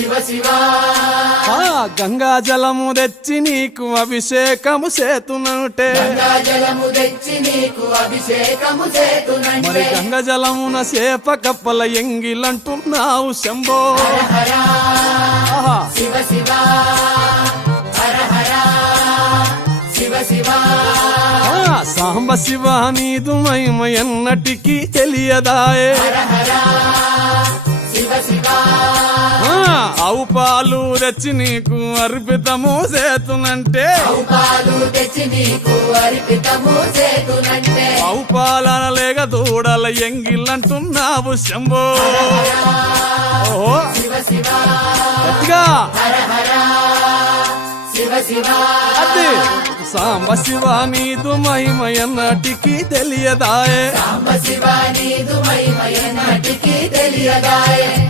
శివ గంగా జలము తెచ్చి నీకు అభిషేకము చేతునంటే. జలము తెచ్చి నీకు అభిషేకము మరి గంగ జలమున సేప కప్పల ఎంగిలంటున్నావు శంభో. శివ శివ. హర హర. శివ సాంబ శివ నీదు మహిమ ఎన్నటికీ తెలియదాయే. హర హర. పాలు తెచ్చి నీకు అర్పితము చేతునంటే ఆవు పాలన లేక దూడల ఎంగిలంటున్నావు శంభో. గట్టిగా. అది. సాంబ శివ నీదు మహిమ ఎన్నటికీ తెలియదాయే. సాంబ శివ నీదు మహిమ ఎన్నటికీ తెలియదాయే.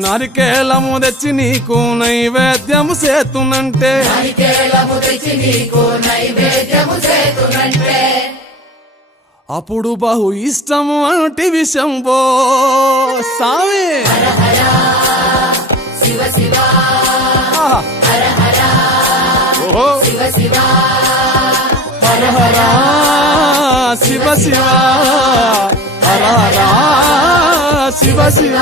నరికేలము తెచ్చి నీకు నైవేద్యము చేతునంటే. అప్పుడు బహు ఇష్టము అంటే విషంబో. సామి. ఓహో. హర హర. శివ శివ. హర హర. శివ శివ.